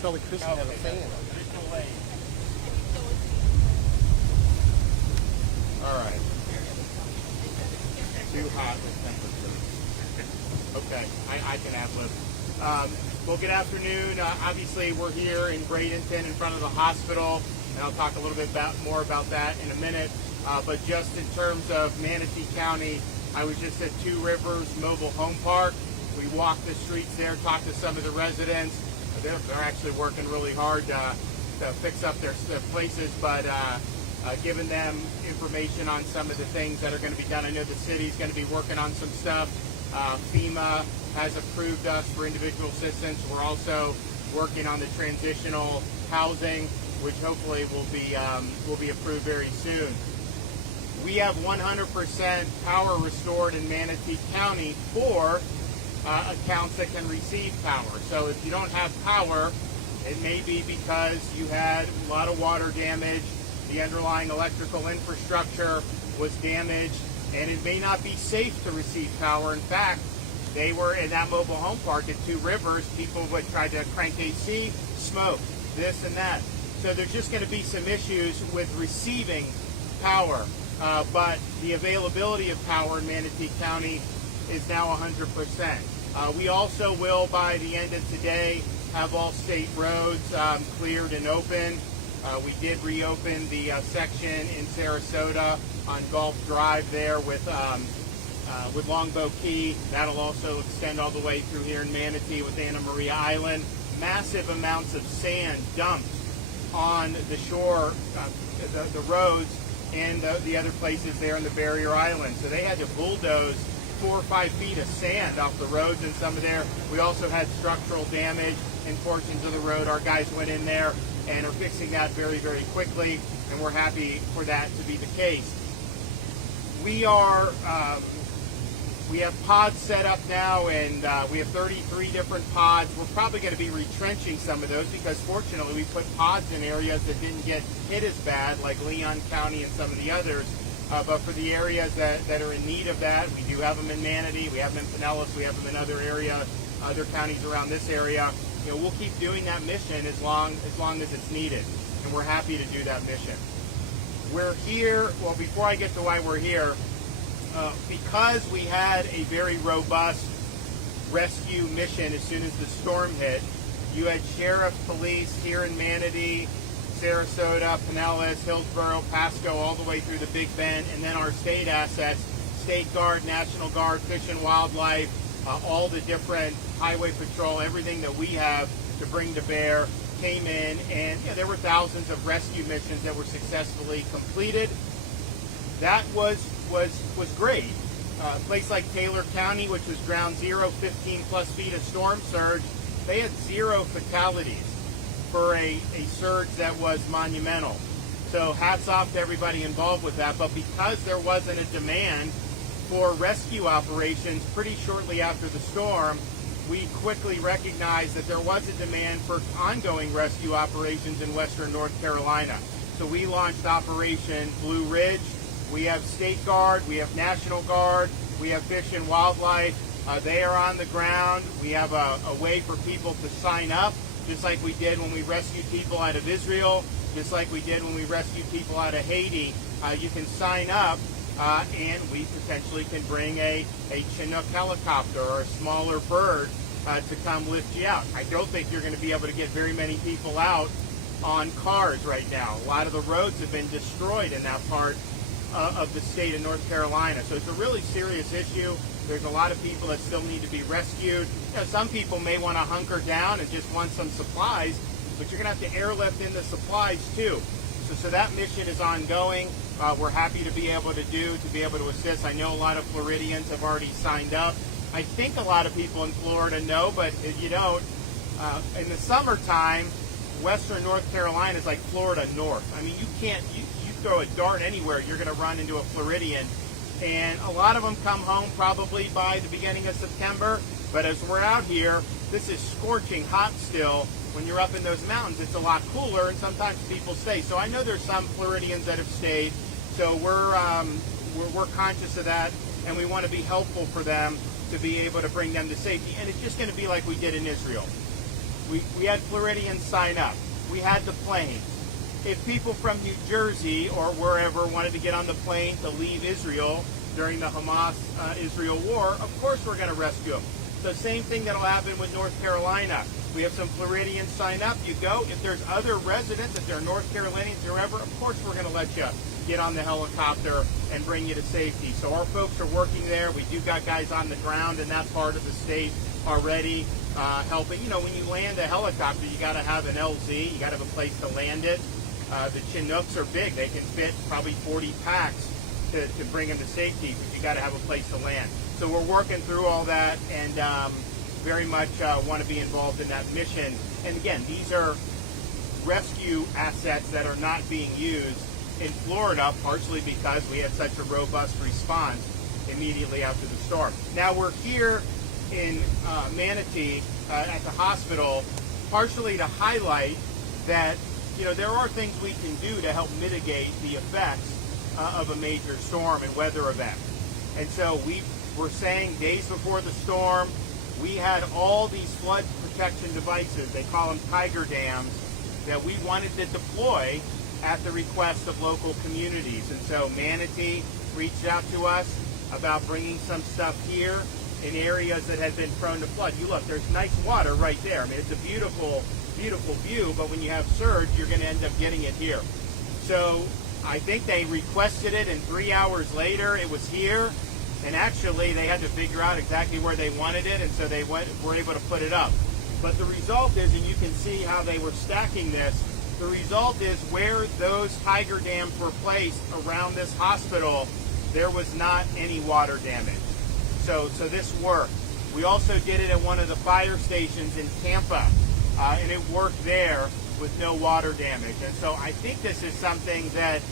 Charlie Christian had a fan. All right. Too hot with temperature. Okay, I can ad-lib. Well, good afternoon. Obviously, we're here in Bradenton in front of the hospital, and I'll talk a little bit more about that in a minute. But just in terms of Manatee County, I was just at Two Rivers Mobile Home Park. We walked the streets there, talked to some of the residents. They're actually working really hard to fix up their places, but giving them information on some of the things that are going to be done. I know the city's going to be working on some stuff. FEMA has approved us for individual assistance. We're also working on the transitional housing, which hopefully will be approved very soon. We have 100% power restored in Manatee County for accounts that can receive power. So if you don't have power, it may be because you had a lot of water damage, the underlying electrical infrastructure was damaged, and it may not be safe to receive power. In fact, they were in that mobile home park at Two Rivers. People would try to crank AC, smoke, this and that. So there's just going to be some issues with receiving power. But the availability of power in Manatee County is now 100%. We also will, by the end of today, have all state roads cleared and open. We did reopen the section in Sarasota on Gulf Drive there with Longbow Key. That'll also extend all the way through here in Manatee with Anna Maria Island. Massive amounts of sand dumped on the shore, the roads, and the other places there in the barrier island. So they had to bulldoze 4 or 5 feet of sand off the roads in some of there. We also had structural damage in portions of the road. Our guys went in there and are fixing that very, very quickly, and we're happy for that to be the case. We have pods set up now, and we have 33 different pods. We're probably going to be retrenching some of those because fortunately we put pods in areas that didn't get hit as bad, like Leon County and some of the others. But for the areas that are in need of that, we do have them in Manatee, we have them in Pinellas, we have them in other counties around this area. You know, we'll keep doing that mission as long as it's needed, and we're happy to do that mission. We're here, well, before I get to why we're here, because we had a very robust rescue mission as soon as the storm hit. You had sheriff, police here in Manatee, Sarasota, Pinellas, Hillsborough, Pasco, all the way through the Big Bend, and then our state assets, State Guard, National Guard, Fish and Wildlife, all the different highway patrol, everything that we have to bring to bear came in, and there were thousands of rescue missions that were successfully completed. That was great. A place like Taylor County, which was ground zero, 15 plus feet of storm surge, they had 0 fatalities for a surge that was monumental. So hats off to everybody involved with that. But because there wasn't a demand for rescue operations pretty shortly after the storm, we quickly recognized that there was a demand for ongoing rescue operations in western North Carolina. So we launched Operation Blue Ridge. We have State Guard, we have National Guard, we have Fish and Wildlife. They are on the ground. We have a way for people to sign up, just like we did when we rescued people out of Israel, just like we did when we rescued people out of Haiti. You can sign up, and we potentially can bring a Chinook helicopter or a smaller bird to come lift you out. I don't think you're going to be able to get very many people out on cars right now. A lot of the roads have been destroyed in that part of the state of North Carolina. So it's a really serious issue. There's a lot of people that still need to be rescued. You know, some people may want to hunker down and just want some supplies, but you're going to have to airlift in the supplies too. So that mission is ongoing. We're happy to be able to assist. I know a lot of Floridians have already signed up. I think a lot of people in Florida know, but if you don't, in the summertime, western North Carolina is like Florida north. I mean, you throw a dart anywhere, you're going to run into a Floridian. And a lot of them come home probably by the beginning of September. But as we're out here, this is scorching hot still. When you're up in those mountains, it's a lot cooler, and sometimes people stay. So I know there's some Floridians that have stayed. So we're conscious of that, and we want to be helpful for them to be able to bring them to safety. And it's just going to be like we did in Israel. We had Floridians sign up. We had the planes. If people from New Jersey or wherever wanted to get on the plane to leave Israel during the Hamas-Israel war, of course we're going to rescue them. The same thing that'll happen with North Carolina. We have some Floridians sign up. You go. If there's other residents, if they're North Carolinians or wherever, of course we're going to let you get on the helicopter and bring you to safety. So our folks are working there. We do got guys on the ground in that part of the state already helping. You know, when you land a helicopter, you got to have an LZ. You got to have a place to land it. The Chinooks are big. They can fit probably 40 packs to bring them to safety, but you got to have a place to land. So we're working through all that and very much want to be involved in that mission. And again, these are rescue assets that are not being used in Florida, partially because we had such a robust response immediately after the storm. Now we're here in Manatee at the hospital, partially to highlight that, you know, there are things we can do to help mitigate the effects of a major storm and weather event. And so we were saying days before the storm, we had all these flood protection devices, they call them tiger dams, that we wanted to deploy at the request of local communities. And so Manatee reached out to us about bringing some stuff here in areas that had been prone to flood. You look, there's nice water right there. I mean, it's a beautiful, beautiful view, but when you have surge, you're going to end up getting it here. So I think they requested it, and 3 hours later, it was here. And actually, they had to figure out exactly where they wanted it, and so they were able to put it up. But the result is, and you can see how they were stacking this, the result is where those tiger dams were placed around this hospital, there was not any water damage. So this worked. We also did it at one of the fire stations in Tampa, and it worked there with no water damage. And so I think this is something that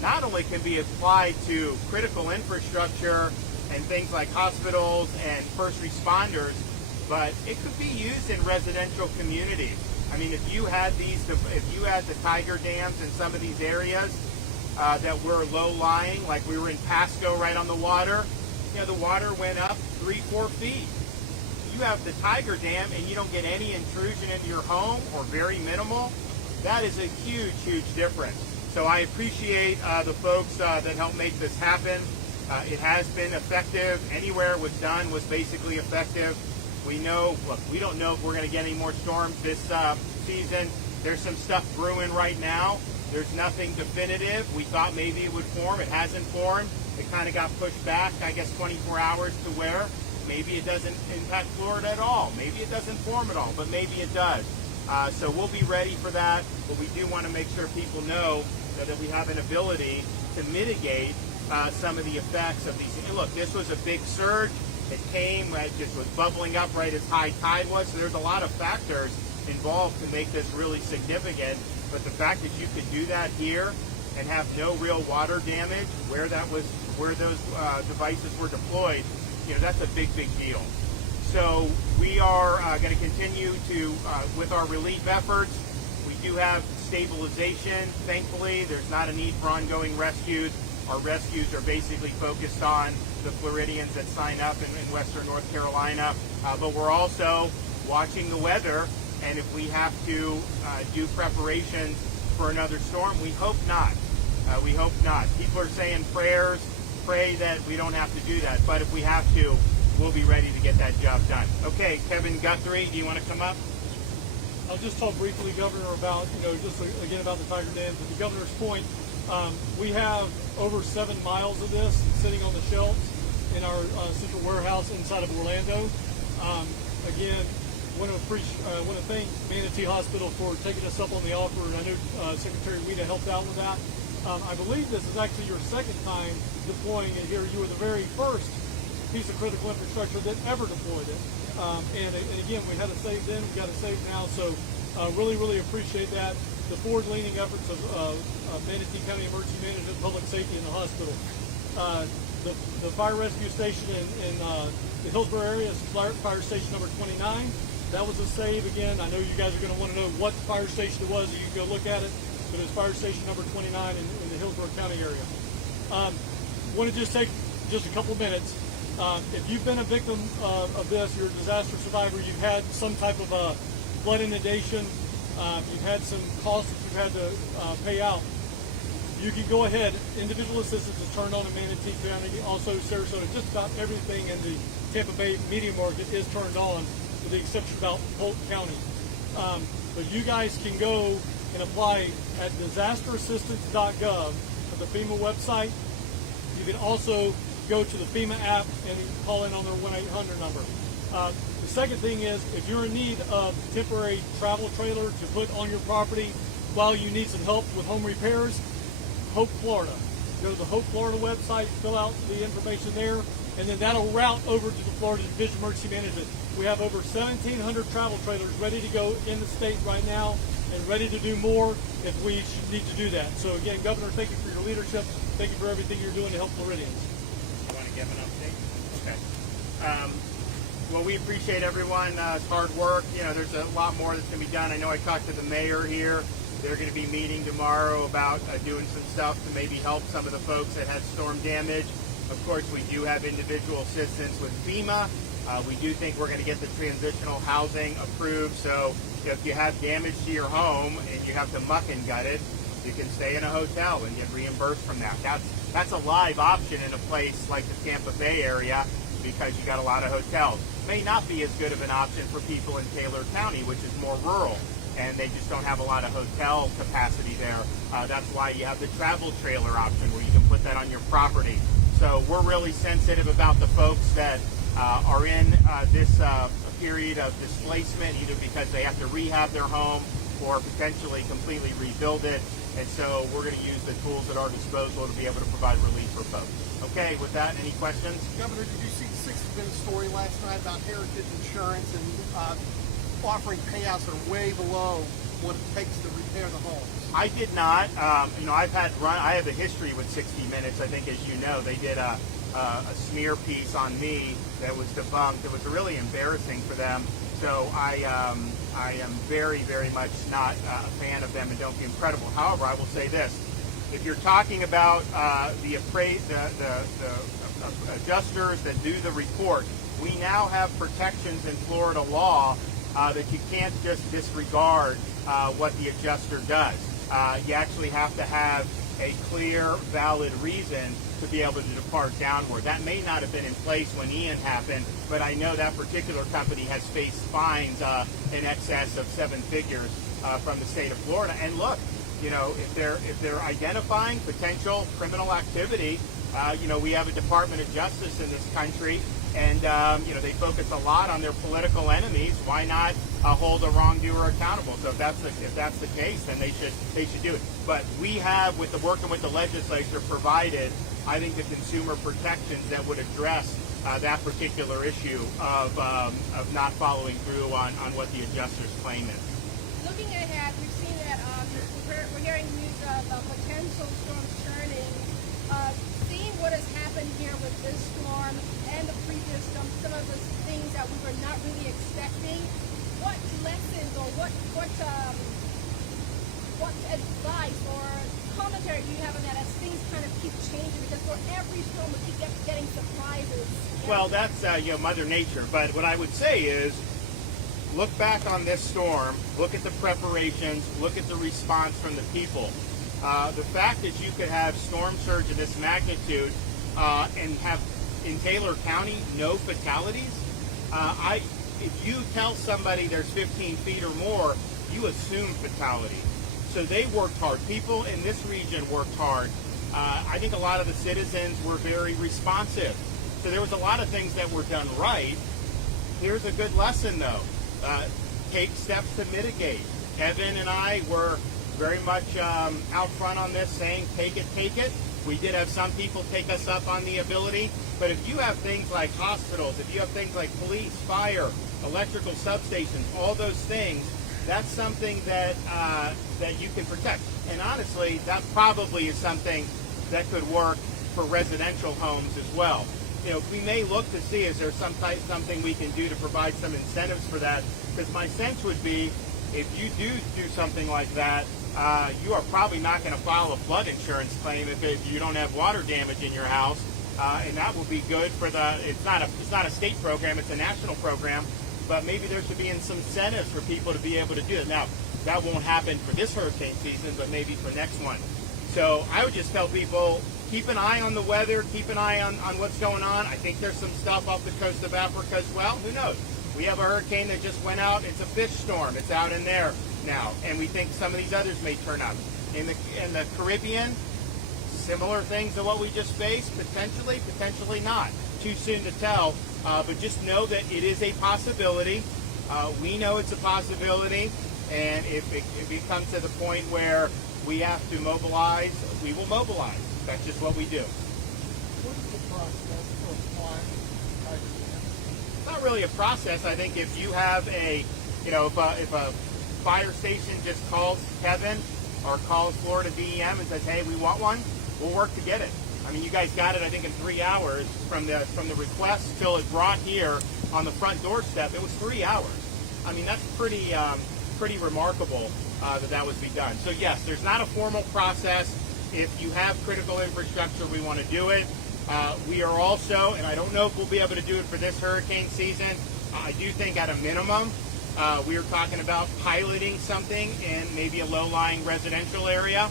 not only can be applied to critical infrastructure and things like hospitals and first responders, but it could be used in residential communities. I mean, if you had the tiger dams in some of these areas that were low-lying, like we were in Pasco right on the water, you know, the water went up 3-4 feet. You have the tiger dam and you don't get any intrusion into your home or very minimal. That is a huge, huge difference. So I appreciate the folks that helped make this happen. It has been effective. Anywhere it was done was basically effective. We know, look, we don't know if we're going to get any more storms this season. There's some stuff brewing right now. There's nothing definitive. We thought maybe it would form. It hasn't formed. It kind of got pushed back, I guess, 24 hours to where maybe it doesn't impact Florida at all. Maybe it doesn't form at all, but maybe it does. So we'll be ready for that, but we do want to make sure people know that we have an ability to mitigate some of the effects of these. And look, this was a big surge. It came, it just was bubbling up right as high tide was, so there's a lot of factors involved to make this really significant. But the fact that you could do that here and have no real water damage where those devices were deployed, you know, that's a big, big deal. So we are going to continue to with our relief efforts. We do have stabilization. Thankfully, there's not a need for ongoing rescues. Our rescues are basically focused on the Floridians that sign up in western North Carolina, but we're also watching the weather, and if we have to do preparations for another storm, we hope not. We hope not. People are saying prayers, pray that we don't have to do that, but if we have to, we'll be ready to get that job done. Okay, Kevin Guthrie, do you want to come up? I'll just talk briefly, Governor, about, just again about the tiger dams. At the governor's point, we have over 7 miles of this sitting on the shelves in our central warehouse inside of Orlando. Again, want to thank Manatee Hospital for taking us up on the offer, and I know Secretary Weeda helped out with that. I believe this is actually your second time deploying it here. You were the very first piece of critical infrastructure that ever deployed it. And again, we had to save then, we got to save now. So really, really appreciate that. The forward-leaning efforts of Manatee County Emergency Management, Public Safety, and the hospital. The fire rescue station in the Hillsborough area is fire station number 29. That was a save. Again, I know you guys are going to want to know what fire station it was, so you can go look at it. But it's fire station number 29 in the Hillsborough County area. Want to just take just a couple of minutes. If you've been a victim of this, you're a disaster survivor, you've had some type of flood inundation, you've had some costs that you've had to pay out, you can go ahead. Individual assistance is turned on in Manatee County, also Sarasota. Just about everything in the Tampa Bay media market is turned on, with the exception about Polk County. But you guys can go and apply at disasterassistance.gov at the FEMA website. You can also go to the FEMA app and call in on their 1-800 number. The second thing is, if you're in need of a temporary travel trailer to put on your property while you need some help with home repairs, Hope Florida. Go to the Hope Florida website, fill out the information there, and then that'll route over to the Florida Division of Emergency Management. We have over 1,700 travel trailers ready to go in the state right now and ready to do more if we need to do that. So again, Governor, thank you for your leadership. Thank you for everything you're doing to help Floridians. You want to give an update? Okay. Well, we appreciate everyone's hard work. You know, there's a lot more that's going to be done. I know I talked to the mayor here. They're going to be meeting tomorrow about doing some stuff to maybe help some of the folks that had storm damage. Of course, we do have individual assistance with FEMA. We do think we're going to get the transitional housing approved. So if you have damage to your home and you have to muck and gut it, you can stay in a hotel and get reimbursed from that. That's a live option in a place like the Tampa Bay area, because you got a lot of hotels. May not be as good of an option for people in Taylor County, which is more rural, and they just don't have a lot of hotel capacity there. That's why you have the travel trailer option, where you can put that on your property. So we're really sensitive about the folks that are in this period of displacement, either because they have to rehab their home or potentially completely rebuild it. And so we're going to use the tools at our disposal to be able to provide relief for folks. Okay, with that, any questions? Governor, did you see the 60-minute story last night about Heritage Insurance and offering payouts that are way below what it takes to repair the homes? I did not. You know, I have a history with 60 Minutes. I think, as you know, they did a smear piece on me that was debunked. It was really embarrassing for them. So I am very, very much not a fan of them and don't feel credible. However, I will say this: if you're talking about the adjusters that do the report, we now have protections in Florida law that you can't just disregard what the adjuster does. You actually have to have a clear, valid reason to be able to depart downward. That may not have been in place when Ian happened, but I know that particular company has faced fines in excess of 7 figures from the state of Florida. And look, you know, if they're identifying potential criminal activity, you know, we have a Department of Justice in this country, and you know, they focus a lot on their political enemies. Why not hold a wrongdoer accountable? So if that's the case, then they should do it. But we have, with working with the legislature, provided, I think, the consumer protections that would address that particular issue of not following through on what the adjuster's claim is. Looking ahead, we've seen that we're hearing news of potential storms turning. Seeing what has happened here with this storm and the previous storm, some of the things that we were not really expecting, what lessons or what advice or commentary do you have on that as things kind of keep changing? Because for every storm we keep getting surprises. Well, that's you know, Mother Nature. But what I would say is, look back on this storm, look at the preparations, look at the response from the people. The fact that you could have storm surge of this magnitude and have in Taylor County no fatalities, if you tell somebody there's 15 feet or more, you assume fatality. So they worked hard. People in this region worked hard. I think a lot of the citizens were very responsive. So there was a lot of things that were done right. Here's a good lesson, though. Take steps to mitigate. Evan and I were very much out front on this, saying take it. We did have some people take us up on the ability. But if you have things like hospitals, if you have things like police, fire, electrical substations, all those things, that's something that you can protect. And honestly, that probably is something that could work for residential homes as well. You know, we may look to see, is there something we can do to provide some incentives for that? Because my sense would be, if you do something like that, you are probably not going to file a flood insurance claim if you don't have water damage in your house, and that will be good for the. It's not a state program; it's a national program. but maybe there should be some incentives for people to be able to do it. Now, that won't happen for this hurricane season, but maybe for next one. So I would just tell people, keep an eye on the weather, keep an eye on what's going on. I think there's some stuff off the coast of Africa as well. Who knows? We have a hurricane that just went out. It's a fish storm. It's out in there now. And we think some of these others may turn up. In the Caribbean, similar things to what we just faced, potentially not. Too soon to tell, but just know that it is a possibility. We know it's a possibility, and if it comes to the point where we have to mobilize, we will mobilize. That's just what we do. What is the process for applying tiger dam? It's not really a process. I think if you have if a fire station just calls Kevin or calls Florida DEM and says, hey, we want one, we'll work to get it. I mean, you guys got it, I think, in 3 hours from the request till it brought here on the front doorstep. It was 3 hours. I mean, that's pretty remarkable that would be done. So yes, there's not a formal process. If you have critical infrastructure, we want to do it. We are also, and I don't know if we'll be able to do it for this hurricane season, I do think at a minimum, we are talking about piloting something in maybe a low-lying residential area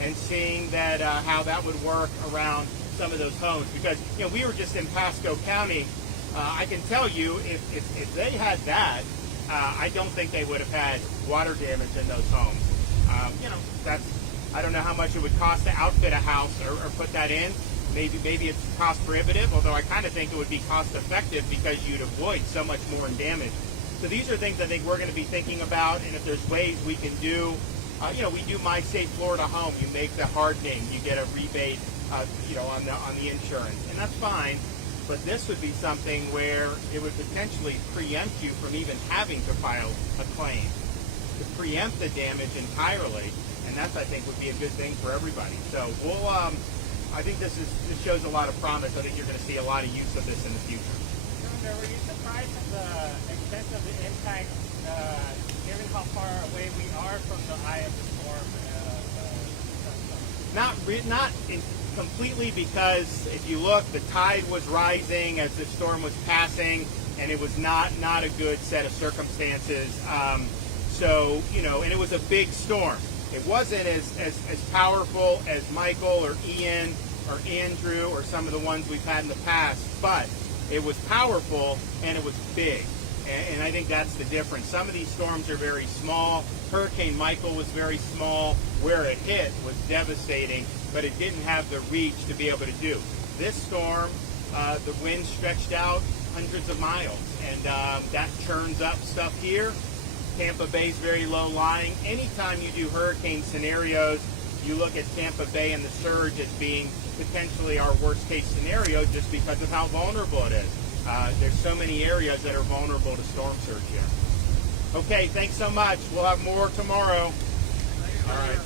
and seeing that how that would work around some of those homes. Because we were just in Pasco County. I can tell you, if they had that, I don't think they would have had water damage in those homes. I don't know how much it would cost to outfit a house or put that in. Maybe it's cost prohibitive, although I kind of think it would be cost effective because you'd avoid so much more in damage. So these are things I think we're going to be thinking about, and if there's ways we can do, we do My Safe Florida Home. You make the hardening, you get a rebate, on the insurance, and that's fine. But this would be something where it would potentially preempt you from even having to file a claim, to preempt the damage entirely, and that's, I think, would be a good thing for everybody. So we'll, I think this shows a lot of promise. I think you're going to see a lot of use of this in the future. Governor, were you surprised at the extent of the impact, given how far away we are from the eye of the storm? Not completely, because if you look, the tide was rising as the storm was passing, and it was not a good set of circumstances. And it was a big storm. It wasn't as powerful as Michael or Ian or Andrew or some of the ones we've had in the past, but it was powerful and it was big. And I think that's the difference. Some of these storms are very small. Hurricane Michael was very small. Where it hit was devastating, but it didn't have the reach to be able to do. This storm, the wind stretched out hundreds of miles, and that churns up stuff here. Tampa Bay is very low-lying. Anytime you do hurricane scenarios, you look at Tampa Bay and the surge as being potentially our worst-case scenario just because of how vulnerable it is. There's so many areas that are vulnerable to storm surge here. Okay, thanks so much. We'll have more tomorrow. All right.